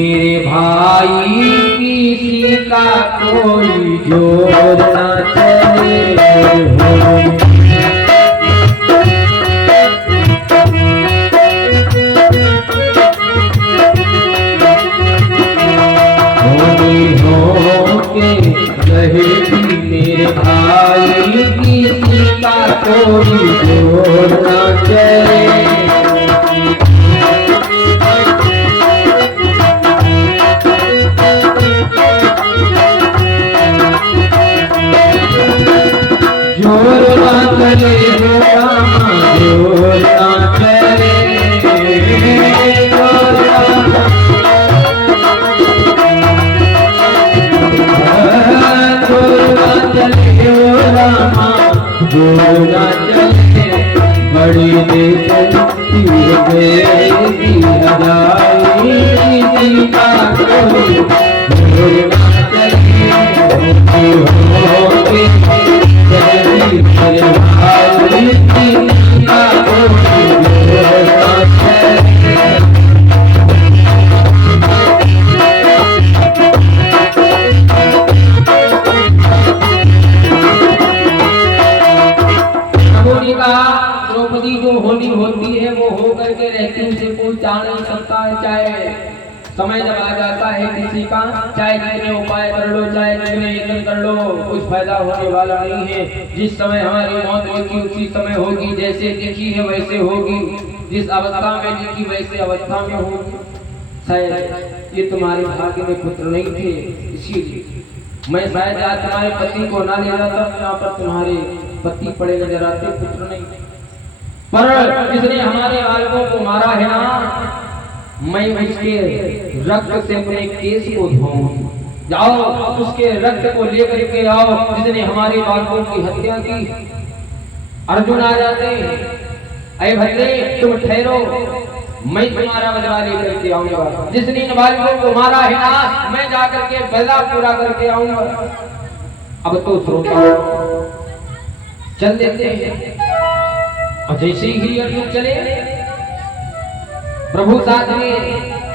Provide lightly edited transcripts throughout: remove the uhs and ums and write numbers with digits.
मेरे भाई किसी का कोई जोर न चले हो के रहेगी मेरे भाई किसी का कोई जोर न चले बड़ी द्रौपदी जो होनी होती है वो हो करके रहती है, उसे कोई चाह नहीं सकता है। चाहे समय जब आ जाता है किसी का, चाहे जितने उपाय कर लो, चाहे जितने यत्न कर लो, कुछ फायदा होने वाला नहीं है। जिस समय हमारी मौत होगी उसी समय होगी, जैसे लिखी है वैसे होगी, जिस अवस्था में लिखी वैसे अवस्था में होगी। शायद ये तुम्हारे भाग्य में पुत्र नहीं थे, इसीलिए मैं शायद आज तुम्हारे पति को ना ले जाता, यहाँ पर तुम्हारे पति पड़े नजर आते, पुत्र नहीं। पर जिसने हमारे बालकों को मारा है ना, मैं उसके रक्त से अपने केस को धोऊं। जाओ उसके रक्त को लेकर के आओ जिसने हमारे बालकों की हत्या की। अर्जुन आ जाते, अरे भद्रे तुम ठहरो, मैं तुम्हारा बदला लेकर के आऊंगा। जिसने इन बालकों को मारा है ना, मैं जाकर के बदला पूरा करके आऊंगा। अब तो श्रोता चल देते हैं, और जैसे ही अर्जुन चले, प्रभु साथ में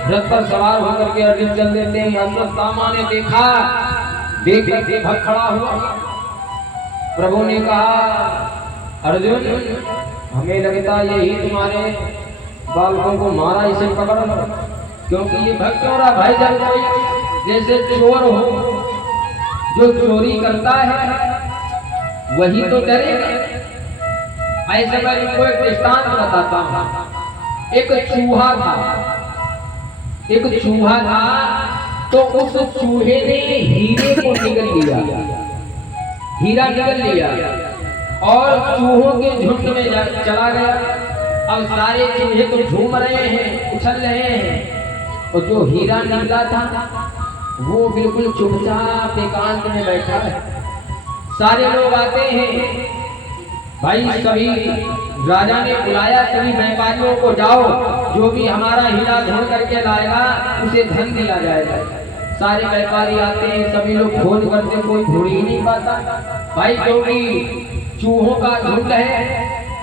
रथ पर सवार होकर के अर्जुन चल देते हैं। अश्वत्थामा ने देखा, देख करके भग खड़ा हुआ। प्रभु ने कहा, अर्जुन हमें लगता यही तुम्हारे बालकों को मारा, इसे पकड़ लो, क्योंकि ये भग क्यों रहा भाई? जब कोई जैसे चोर हो, जो चोरी करता है वही तो डरेगा। ऐसे मैं इनको एक दृष्टांत बताता हूँ। एक चूहा था, तो उस चूहे ने हीरे को निगल लिया, हीरा निगल लिया और चूहों के झुंड में चला गया। अब सारे चूहे तो झूम रहे हैं, उछल रहे हैं, और जो हीरा निकला था वो बिल्कुल चुपचाप एकांत में बैठा है। सारे लोग आते हैं, भाई सभी राजा ने बुलाया सभी व्यापारियों को, जाओ जो भी हमारा हीरा ढूंढ करके लाएगा उसे धन दिया जाएगा। सारे व्यापारी आते हैं, सभी लोग खोज करते, कोई ढूंढ ही नहीं पाता भाई, क्योंकि चूहों का झुंड है,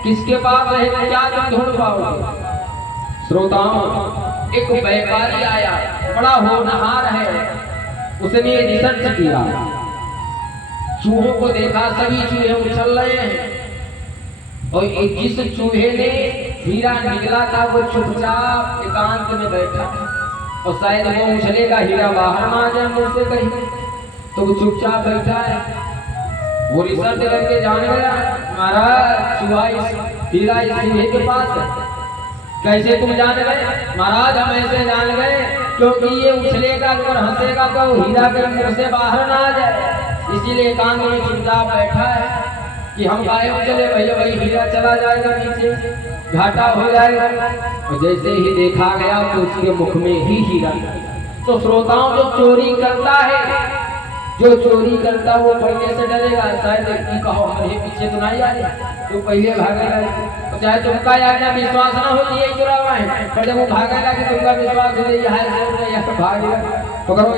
किसके पास है तो क्या तुम ढूंढ पाओगे। श्रोताओं, एक व्यापारी आया, बड़ा होनहार है, उसने रिसर्च किया, चूहों को देखा, सभी चूहे उछल रहे हैं, और जिस चूहे ने हीरा निकला था वो चुपचाप एकांत में बैठा, और शायद वो उछलेगा हीरा बाहर ना आ जाए मुझसे कहीं, तो वो चुपचाप बैठा है। वो रिसर्च करके जान गया, महाराज चूहा हीरा इस चूहे के पास है। कैसे तुम जान गए? महाराज हम ऐसे जान गए क्योंकि ये उछलेगा और हंसेगा तो हीरा के मुंह से बाहर ना आ जाए, इसीलिए एकांत में चुपचाप बैठा है कि हम गायब चले भैया, वही हीरा चला जाएगा, नीचे घाटा हो जाएगा। और जैसे ही देखा गया तो उसके मुख में ही हीरा। तो श्रोताओं, जो चोरी करता है, जो चोरी करता वो पहले से डरेगा, शायद कहो हमारे पीछे तो नहीं आ रही, तो पहले भागेगा। चाहे तुमका यार विश्वास ना हो यही चुरावा है, पर जब वो भागेगा कि तुमका विश्वास हो जाए भागेगा। पकड़ो,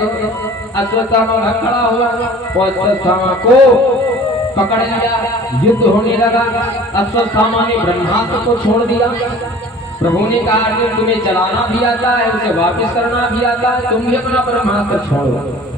अश्वत्थामा भाग खड़ा हुआ, अश्वत्थामा को पकड़ लिया, युद्ध होने लगा। अश्वत्थामा ने ब्रह्मास्त्र को छोड़ दिया, प्रभु ने कहा अर्जुन तुम्हें चलाना भी आता है, उसे वापस करना भी आता है, तुम भी अपना ब्रह्मास्त्र छोड़ो।